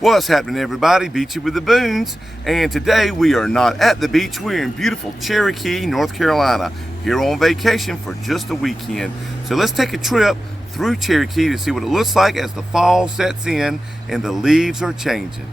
What's happening, everybody? Beachin with the Boones, and today we are not at the beach. We're in beautiful Cherokee, North Carolina, here on vacation for just a weekend. So let's take a trip through Cherokee to see what it looks like as the fall sets in and the leaves are changing.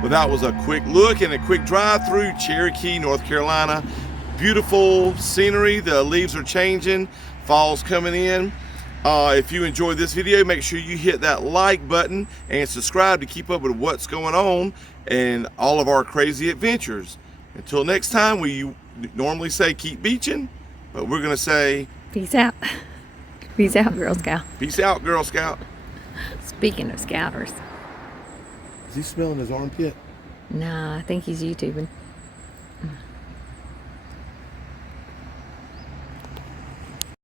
Well, that was a quick look and a quick drive through Cherokee, North Carolina. Beautiful scenery. The leaves are changing. Fall's coming in. If you enjoyed this video, make sure you hit that like button and subscribe to keep up with what's going on and all of our crazy adventures. Until next time, we normally say keep beaching, but we're going to say peace out. Peace out, Girl Scout. peace out, Girl Scout. Speaking of scouters. Is he smelling his armpit? Nah, I think he's YouTubing.